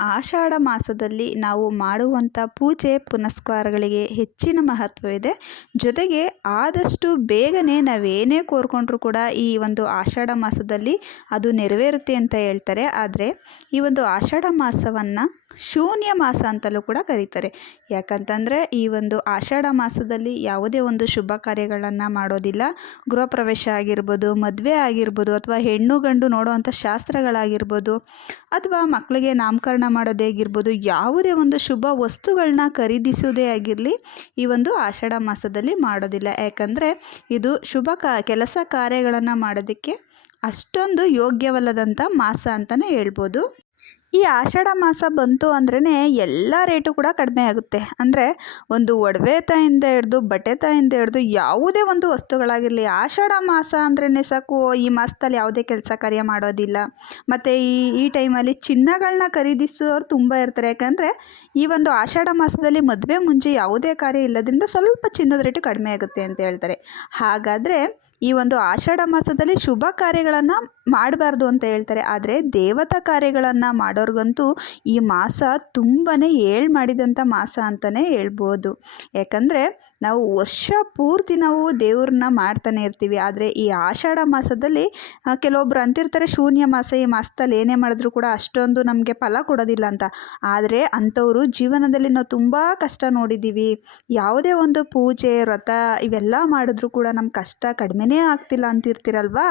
ಆಷಾಢ ಮಾಸದಲ್ಲಿ ನಾವು ಮಾಡುವಂಥ ಪೂಜೆ ಪುನಸ್ಕಾರಗಳಿಗೆ ಹೆಚ್ಚಿನ ಮಹತ್ವವಿದೆ. ಜೊತೆಗೆ ಆದಷ್ಟು ಬೇಗನೆ ನಾವೇನೇ ಕೋರ್ಕೊಂಡ್ರೂ ಕೂಡ ಈ ಒಂದು ಆಷಾಢ ಮಾಸದಲ್ಲಿ ಅದು ನೆರವೇರುತ್ತೆ ಅಂತ ಹೇಳ್ತಾರೆ. ಆದರೆ ಈ ಒಂದು ಆಷಾಢ ಮಾಸವನ್ನು ಶೂನ್ಯ ಮಾಸ ಅಂತಲೂ ಕೂಡ ಕರೀತಾರೆ. ಯಾಕಂತಂದರೆ ಈ ಒಂದು ಆಷಾಢ ಮಾಸದಲ್ಲಿ ಯಾವುದೇ ಒಂದು ಶುಭ ಕಾರ್ಯಗಳನ್ನು ಮಾಡೋದಿಲ್ಲ. ಗೃಹ ಪ್ರವೇಶ ಆಗಿರ್ಬೋದು, ಮದುವೆ ಆಗಿರ್ಬೋದು, ಅಥವಾ ಹೆಣ್ಣು ಗಂಡು ನೋಡುವಂಥ ಶಾಸ್ತ್ರಗಳಾಗಿರ್ಬೋದು, ಅಥವಾ ಮಕ್ಕಳಿಗೆ ನಾಮಕರಣ ಮಾಡೋದೇ ಆಗಿರ್ಬೋದು, ಯಾವುದೇ ಒಂದು ಶುಭ ವಸ್ತುಗಳನ್ನ ಖರೀದಿಸೋದೇ ಆಗಿರಲಿ, ಈ ಒಂದು ಆಷಾಢ ಮಾಸದಲ್ಲಿ ಮಾಡೋದಿಲ್ಲ. ಯಾಕಂದರೆ ಇದು ಶುಭ ಕೆಲಸ ಕಾರ್ಯಗಳನ್ನು ಮಾಡೋದಕ್ಕೆ ಅಷ್ಟೊಂದು ಯೋಗ್ಯವಲ್ಲದಂಥ ಮಾಸ ಅಂತಲೇ ಹೇಳ್ಬೋದು. ಈ ಆಷಾಢ ಮಾಸ ಬಂತು ಅಂದ್ರೇ ಎಲ್ಲ ರೇಟು ಕೂಡ ಕಡಿಮೆ ಆಗುತ್ತೆ. ಅಂದರೆ ಒಂದು ಒಡವೆ ತಾಯಿಂದ ಹಿಡ್ದು ಬಟ್ಟೆ ತಾಯಿಂದ ಹಿಡ್ದು ಯಾವುದೇ ಒಂದು ವಸ್ತುಗಳಾಗಿರಲಿ, ಆಷಾಢ ಮಾಸ ಅಂದ್ರೇ ಸಾಕು, ಈ ಮಾಸದಲ್ಲಿ ಯಾವುದೇ ಕೆಲಸ ಕಾರ್ಯ ಮಾಡೋದಿಲ್ಲ. ಮತ್ತು ಈ ಈ ಟೈಮಲ್ಲಿ ಚಿನ್ನಗಳನ್ನ ಖರೀದಿಸೋರು ತುಂಬ ಇರ್ತಾರೆ. ಯಾಕಂದರೆ ಈ ಒಂದು ಆಷಾಢ ಮಾಸದಲ್ಲಿ ಮದುವೆ ಮುಂಚೆ ಯಾವುದೇ ಕಾರ್ಯ ಇಲ್ಲದ್ರಿಂದ ಸ್ವಲ್ಪ ಚಿನ್ನದ ರೇಟು ಕಡಿಮೆ ಆಗುತ್ತೆ ಅಂತ ಹೇಳ್ತಾರೆ. ಹಾಗಾದರೆ ಈ ಒಂದು ಆಷಾಢ ಮಾಸದಲ್ಲಿ ಶುಭ ಕಾರ್ಯಗಳನ್ನು ಮಾಡಬಾರ್ದು ಅಂತ ಹೇಳ್ತಾರೆ. ಆದರೆ ದೇವತಾ ಕಾರ್ಯಗಳನ್ನು ಮಾಡೋರಿಗಂತೂ ಈ ಮಾಸ ತುಂಬಾ ಏಳು ಮಾಡಿದಂಥ ಮಾಸ ಅಂತಲೇ ಹೇಳ್ಬೋದು. ಯಾಕಂದರೆ ನಾವು ವರ್ಷ ಪೂರ್ತಿ ನಾವು ದೇವ್ರನ್ನ ಮಾಡ್ತಾನೆ ಇರ್ತೀವಿ. ಆದರೆ ಈ ಆಷಾಢ ಮಾಸದಲ್ಲಿ ಕೆಲವೊಬ್ರು ಅಂತಿರ್ತಾರೆ ಶೂನ್ಯ ಮಾಸ, ಈ ಮಾಸದಲ್ಲಿ ಏನೇ ಮಾಡಿದ್ರು ಕೂಡ ಅಷ್ಟೊಂದು ನಮಗೆ ಫಲ ಕೊಡೋದಿಲ್ಲ ಅಂತ. ಆದರೆ ಅಂಥವರು ಜೀವನದಲ್ಲಿ ನಾವು ತುಂಬ ಕಷ್ಟ ನೋಡಿದ್ದೀವಿ. ಯಾವುದೇ ಒಂದು ಪೂಜೆ, ವ್ರತ ಇವೆಲ್ಲ ಮಾಡಿದ್ರು ಕೂಡ ನಮ್ಮ ಕಷ್ಟ ಕಡಿಮೆನೇ ಆಗ್ತಿಲ್ಲ ಅಂತಿರ್ತೀರಲ್ವಾ?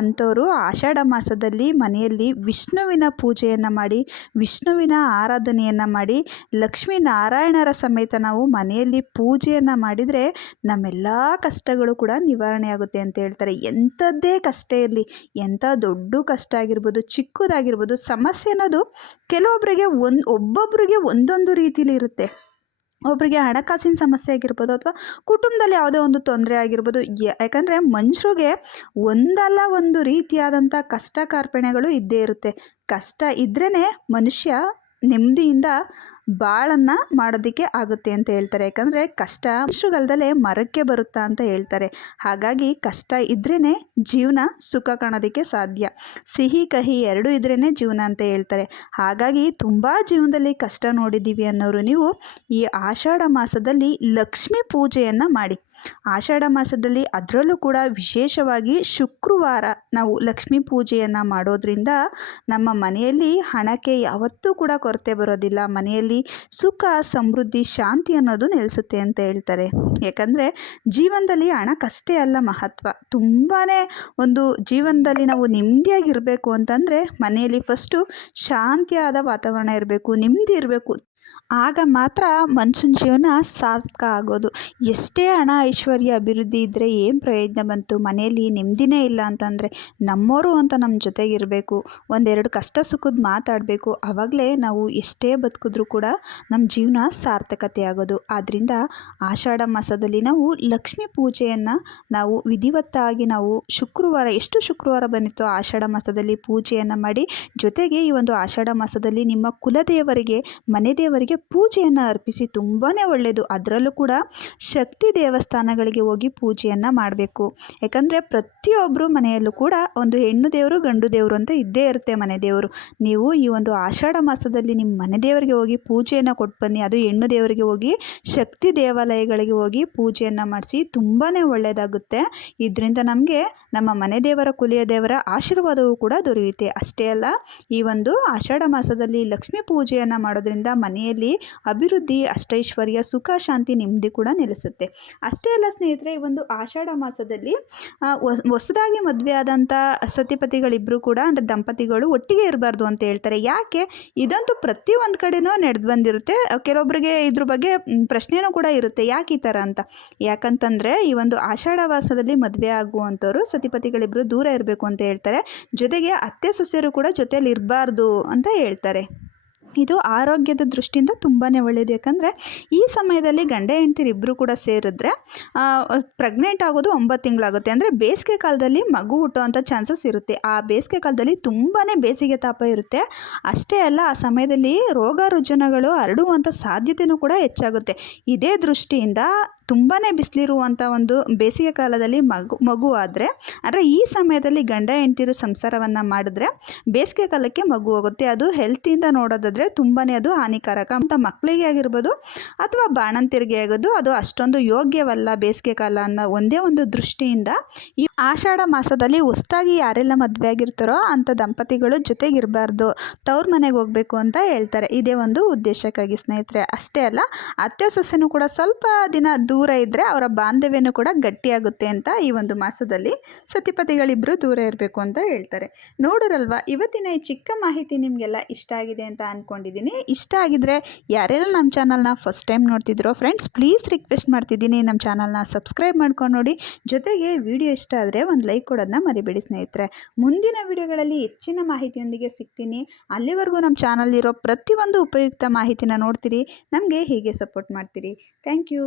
ಅಂಥವರು ಆಷಾಢ ಮಾಸದಲ್ಲಿ ಮನೆಯಲ್ಲಿ ವಿಷ್ಣುವಿನ ಪೂಜೆಯನ್ನು ಮಾಡಿ ವಿಷ್ಣುವಿನ ಆರಾಧನೆಯನ್ನು ಮಾಡಿ ಲಕ್ಷ್ಮೀ ನಾರಾಯಣರ ಸಮೇತ ನಾವು ಮನೆಯಲ್ಲಿ ಪೂಜೆಯನ್ನು ಮಾಡಿದರೆ ನಮ್ಮೆಲ್ಲ ಕಷ್ಟಗಳು ಕೂಡ ನಿವಾರಣೆ ಆಗುತ್ತೆ ಅಂತ ಹೇಳ್ತಾರೆ. ಎಂಥದ್ದೇ ಕಷ್ಟ ಇರಲಿ, ಎಂಥ ದೊಡ್ಡ ಕಷ್ಟ ಆಗಿರ್ಬೋದು, ಚಿಕ್ಕದಾಗಿರ್ಬೋದು, ಸಮಸ್ಯೆ ಅನ್ನೋದು ಕೆಲವೊಬ್ಬರಿಗೆ ಒಂದು ಒಬ್ಬೊಬ್ಬರಿಗೆ ಒಂದೊಂದು ರೀತಿಲಿ ಇರುತ್ತೆ. ಒಬ್ಬರಿಗೆ ಹಣಕಾಸಿನ ಸಮಸ್ಯೆ ಆಗಿರ್ಬೋದು ಅಥವಾ ಕುಟುಂಬದಲ್ಲಿ ಯಾವುದೇ ಒಂದು ತೊಂದರೆ ಆಗಿರ್ಬೋದು ಯಾಕಂದರೆ ಮನುಷ್ಯರಿಗೆ ಒಂದಲ್ಲ ಒಂದು ರೀತಿಯಾದಂಥ ಕಷ್ಟ ಕಾರ್ಪಣ್ಯಗಳು ಇದ್ದೇ ಇರುತ್ತೆ. ಕಷ್ಟ ಇದ್ರೇ ಮನುಷ್ಯ ನೆಮ್ಮದಿಯಿಂದ ಬಾಳನ್ನು ಮಾಡೋದಕ್ಕೆ ಆಗುತ್ತೆ ಅಂತ ಹೇಳ್ತಾರೆ. ಯಾಕಂದರೆ ಕಷ್ಟ ಮನುಷ್ಯಗಲ್ದಲ್ಲೇ ಮರಕ್ಕೆ ಬರುತ್ತಾ ಅಂತ ಹೇಳ್ತಾರೆ. ಹಾಗಾಗಿ ಕಷ್ಟ ಇದ್ರೇ ಜೀವನ ಸುಖ ಕಾಣೋದಕ್ಕೆ ಸಾಧ್ಯ. ಸಿಹಿ, ಕಹಿ ಎರಡೂ ಇದ್ರೇ ಜೀವನ ಅಂತ ಹೇಳ್ತಾರೆ. ಹಾಗಾಗಿ ತುಂಬ ಜೀವನದಲ್ಲಿ ಕಷ್ಟ ನೋಡಿದ್ದೀವಿ ಅನ್ನೋರು ನೀವು ಈ ಆಷಾಢ ಮಾಸದಲ್ಲಿ ಲಕ್ಷ್ಮಿ ಪೂಜೆಯನ್ನು ಮಾಡಿ. ಆಷಾಢ ಮಾಸದಲ್ಲಿ ಅದರಲ್ಲೂ ಕೂಡ ವಿಶೇಷವಾಗಿ ಶುಕ್ರವಾರ ನಾವು ಲಕ್ಷ್ಮಿ ಪೂಜೆಯನ್ನು ಮಾಡೋದ್ರಿಂದ ನಮ್ಮ ಮನೆಯಲ್ಲಿ ಹಣಕ್ಕೆ ಯಾವತ್ತೂ ಕೂಡ ಕೊರತೆ ಬರೋದಿಲ್ಲ. ಮನೆಯಲ್ಲಿ ಸುಖ, ಸಮೃದ್ಧಿ, ಶಾಂತಿ ಅನ್ನೋದು ನೆಲೆಸುತ್ತೆ ಅಂತ ಹೇಳ್ತಾರೆ. ಯಾಕಂದರೆ ಜೀವನದಲ್ಲಿ ಹಣಕ್ಕಷ್ಟೇ ಅಲ್ಲ ಮಹತ್ವ. ತುಂಬಾ ಒಂದು ಜೀವನದಲ್ಲಿ ನಾವು ನೆಮ್ಮದಿಯಾಗಿರಬೇಕು ಅಂತಂದರೆ ಮನೆಯಲ್ಲಿ ಫಸ್ಟು ಶಾಂತಿಯಾದ ವಾತಾವರಣ ಇರಬೇಕು, ನೆಮ್ಮದಿ ಇರಬೇಕು. ಆಗ ಮಾತ್ರ ಮನುಷ್ಯನ ಜೀವನ ಸಾರ್ಥಕ ಆಗೋದು. ಎಷ್ಟೇ ಹಣ ಐಶ್ವರ್ಯ ಅಭಿವೃದ್ಧಿ ಇದ್ದರೆ ಏನು ಪ್ರಯೋಜನ ಬಂತು? ಮನೆಯಲ್ಲಿ ನೆಮ್ಮದಿನೇ ಇಲ್ಲ ಅಂತಂದರೆ ನಮ್ಮೋರು ಅಂತ ನಮ್ಮ ಜೊತೆಗಿರಬೇಕು. ಒಂದೆರಡು ಕಷ್ಟ ಸುಖದ ಮಾತಾಡಬೇಕು. ಆವಾಗಲೇ ನಾವು ಎಷ್ಟೇ ಬದುಕಿದ್ರೂ ಕೂಡ ನಮ್ಮ ಜೀವನ ಸಾರ್ಥಕತೆ ಆಗೋದು. ಆದ್ದರಿಂದ ಆಷಾಢ ಮಾಸದಲ್ಲಿ ನಾವು ಲಕ್ಷ್ಮೀ ಪೂಜೆಯನ್ನು ನಾವು ವಿಧಿವತ್ತಾಗಿ ನಾವು ಶುಕ್ರವಾರ, ಎಷ್ಟು ಶುಕ್ರವಾರ ಬಂದಿತ್ತು ಆಷಾಢ ಮಾಸದಲ್ಲಿ ಪೂಜೆಯನ್ನು ಮಾಡಿ ಜೊತೆಗೆ ಈ ಒಂದು ಆಷಾಢ ಮಾಸದಲ್ಲಿ ನಿಮ್ಮ ಕುಲದೇವರಿಗೆ, ಮನೆ ದೇವರಿಗೆ ಪೂಜೆಯನ್ನು ಅರ್ಪಿಸಿ ತುಂಬಾ ಒಳ್ಳೆಯದು ಅದರಲ್ಲೂ ಕೂಡ ಶಕ್ತಿ ದೇವಸ್ಥಾನಗಳಿಗೆ ಹೋಗಿ ಪೂಜೆಯನ್ನು ಮಾಡಬೇಕು. ಯಾಕಂದರೆ ಪ್ರತಿಯೊಬ್ಬರು ಮನೆಯಲ್ಲೂ ಕೂಡ ಒಂದು ಹೆಣ್ಣು ದೇವರು, ಗಂಡು ದೇವರು ಅಂತ ಇದ್ದೇ ಇರುತ್ತೆ ಮನೆ ದೇವರು. ನೀವು ಈ ಒಂದು ಆಷಾಢ ಮಾಸದಲ್ಲಿ ನಿಮ್ಮ ಮನೆ ದೇವರಿಗೆ ಹೋಗಿ ಪೂಜೆಯನ್ನು ಕೊಟ್ಟು ಬನ್ನಿ. ಅದು ಹೆಣ್ಣು ದೇವರಿಗೆ ಹೋಗಿ, ಶಕ್ತಿ ದೇವಾಲಯಗಳಿಗೆ ಹೋಗಿ ಪೂಜೆಯನ್ನು ಮಾಡಿಸಿ ತುಂಬಾ ಒಳ್ಳೆಯದಾಗುತ್ತೆ ಇದರಿಂದ ನಮಗೆ ನಮ್ಮ ಮನೆ ದೇವರ, ಕುಲಿಯ ದೇವರ ಆಶೀರ್ವಾದವೂ ಕೂಡ ದೊರೆಯುತ್ತೆ. ಅಷ್ಟೇ ಅಲ್ಲ, ಈ ಒಂದು ಆಷಾಢ ಮಾಸದಲ್ಲಿ ಲಕ್ಷ್ಮೀ ಪೂಜೆಯನ್ನು ಮಾಡೋದ್ರಿಂದ ಮನೆಯಲ್ಲಿ ಅಭಿವೃದ್ಧಿ, ಅಷ್ಟೈಶ್ವರ್ಯ, ಸುಖ, ಶಾಂತಿ ನೆಮ್ಮದಿ ಕೂಡ ನೆಲೆಸುತ್ತೆ. ಅಷ್ಟೇ ಅಲ್ಲ ಸ್ನೇಹಿತರೆ, ಈ ಒಂದು ಆಷಾಢ ಮಾಸದಲ್ಲಿ ಹೊಸದಾಗಿ ಮದುವೆ ಆದಂಥ ಸತಿಪತಿಗಳಿಬ್ಬರು ಕೂಡ, ಅಂದರೆ ದಂಪತಿಗಳು ಒಟ್ಟಿಗೆ ಇರಬಾರ್ದು ಅಂತ ಹೇಳ್ತಾರೆ. ಯಾಕೆ? ಇದಂತೂ ಪ್ರತಿ ಒಂದು ಕಡೆನೂ ನಡೆದು ಬಂದಿರುತ್ತೆ. ಕೆಲವೊಬ್ಬರಿಗೆ ಇದ್ರ ಬಗ್ಗೆ ಪ್ರಶ್ನೆನೂ ಕೂಡ ಇರುತ್ತೆ. ಯಾಕೆ ಈ ಥರ ಅಂತ? ಯಾಕಂತಂದರೆ, ಈ ಒಂದು ಆಷಾಢ ಮಾಸದಲ್ಲಿ ಮದುವೆ ಆಗುವಂಥವ್ರು ಸತಿಪತಿಗಳಿಬ್ಬರು ದೂರ ಇರಬೇಕು ಅಂತ ಹೇಳ್ತಾರೆ. ಜೊತೆಗೆ ಅತ್ತೆ, ಸೊಸೆಯರು ಕೂಡ ಜೊತೆಯಲ್ಲಿ ಇರಬಾರ್ದು ಅಂತ ಹೇಳ್ತಾರೆ. ಇದು ಆರೋಗ್ಯದ ದೃಷ್ಟಿಯಿಂದ ತುಂಬಾ ಒಳ್ಳೆಯದು ಯಾಕಂದರೆ ಈ ಸಮಯದಲ್ಲಿ ಗಂಡ ಹೆಂಡ್ತಿರು ಇಬ್ಬರು ಕೂಡ ಸೇರಿದ್ರೆ ಪ್ರೆಗ್ನೆಂಟ್ ಆಗೋದು ಒಂಬತ್ತು ತಿಂಗಳಾಗುತ್ತೆ. ಅಂದರೆ ಬೇಸಿಗೆ ಕಾಲದಲ್ಲಿ ಮಗು ಹುಟ್ಟುವಂಥ ಚಾನ್ಸಸ್ ಇರುತ್ತೆ. ಆ ಬೇಸಿಗೆ ಕಾಲದಲ್ಲಿ ತುಂಬಾ ಬೇಸಿಗೆ ತಾಪ ಇರುತ್ತೆ. ಅಷ್ಟೇ ಅಲ್ಲ, ಆ ಸಮಯದಲ್ಲಿ ರೋಗ ರುಜಿನಗಳು ಹರಡುವಂಥ ಸಾಧ್ಯತೆಯೂ ಕೂಡ ಹೆಚ್ಚಾಗುತ್ತೆ. ಇದೇ ದೃಷ್ಟಿಯಿಂದ ತುಂಬಾ ಬಿಸಿಲಿರುವಂಥ ಒಂದು ಬೇಸಿಗೆ ಕಾಲದಲ್ಲಿ ಮಗು ಮಗು ಆದರೆ ಅಂದರೆ ಈ ಸಮಯದಲ್ಲಿ ಗಂಡ ಹೆಂಡ್ತಿರು ಸಂಸಾರವನ್ನು ಮಾಡಿದ್ರೆ ಬೇಸಿಗೆ ಕಾಲಕ್ಕೆ ಮಗು ಹೋಗುತ್ತೆ. ಅದು ಹೆಲ್ತಿಯಿಂದ ನೋಡೋದಾದರೆ ತುಂಬಾ ಅದು ಹಾನಿಕಾರಕ. ಅಂತ ಮಕ್ಕಳಿಗೆ ಆಗಿರ್ಬೋದು ಅಥವಾ ಬಾಣಂತಿರಿಗೆ ಆಗೋದು ಅದು ಅಷ್ಟೊಂದು ಯೋಗ್ಯವಲ್ಲ ಬೇಸಿಗೆ ಕಾಲ ಅನ್ನೋ ಒಂದೇ ಒಂದು ದೃಷ್ಟಿಯಿಂದ. ಈ ಆಷಾಢ ಮಾಸದಲ್ಲಿ ಹೊಸ್ದಾಗಿ ಯಾರೆಲ್ಲ ಮದುವೆ ಆಗಿರ್ತಾರೋ ಅಂಥ ದಂಪತಿಗಳು ಜೊತೆಗಿರಬಾರ್ದು. ತವ್ರ ಮನೆಗೆ ಹೋಗಬೇಕು ಅಂತ ಹೇಳ್ತಾರೆ. ಇದೇ ಒಂದು ಉದ್ದೇಶಕ್ಕಾಗಿ, ಸ್ನೇಹಿತರೆ. ಅಷ್ಟೇ ಅಲ್ಲ, ಅತ್ತೆ ಸೊಸೆನೂ ಕೂಡ ಸ್ವಲ್ಪ ದಿನ ದೂರ ಇದ್ದರೆ ಅವರ ಬಾಂಧವ್ಯನೂ ಕೂಡ ಗಟ್ಟಿಯಾಗುತ್ತೆ ಅಂತ ಈ ಒಂದು ಮಾಸದಲ್ಲಿ ಸತಿಪತಿಗಳಿಬ್ಬರು ದೂರ ಇರಬೇಕು ಅಂತ ಹೇಳ್ತಾರೆ. ನೋಡಿರಲ್ವಾ, ಇವತ್ತಿನ ಈ ಚಿಕ್ಕ ಮಾಹಿತಿ ನಿಮಗೆಲ್ಲ ಇಷ್ಟ ಆಗಿದೆ ಅಂತ ಅಂದ್ಕೊಂಡಿದ್ದೀನಿ ಇಷ್ಟ ಆಗಿದ್ರೆ ಯಾರೆಲ್ಲ ನಮ್ಮ ಚಾನಲ್ನ ಫಸ್ಟ್ ಟೈಮ್ ನೋಡ್ತಿದ್ರೋ, ಫ್ರೆಂಡ್ಸ್, ಪ್ಲೀಸ್ ರಿಕ್ವೆಸ್ಟ್ ಮಾಡ್ತಿದ್ದೀನಿ ನಮ್ಮ ಚಾನಲ್ನ ಸಬ್ಸ್ಕ್ರೈಬ್ ಮಾಡ್ಕೊಂಡು ನೋಡಿ. ಜೊತೆಗೆ ವಿಡಿಯೋ ಇಷ್ಟ ಆದರೆ ಒಂದು ಲೈಕ್ ಕೊಡೋದನ್ನ ಮರಿಬೇಡಿ ಸ್ನೇಹಿತರೆ. ಮುಂದಿನ ವಿಡಿಯೋಗಳಲ್ಲಿ ಹೆಚ್ಚಿನ ಮಾಹಿತಿಯೊಂದಿಗೆ ಸಿಗ್ತೀನಿ. ಅಲ್ಲಿವರೆಗೂ ನಮ್ಮ ಚಾನಲ್ಲಿರೋ ಪ್ರತಿಯೊಂದು ಉಪಯುಕ್ತ ಮಾಹಿತಿನ ನೋಡ್ತೀರಿ. ನಮಗೆ ಹೀಗೆ ಸಪೋರ್ಟ್ ಮಾಡ್ತೀರಿ. Thank you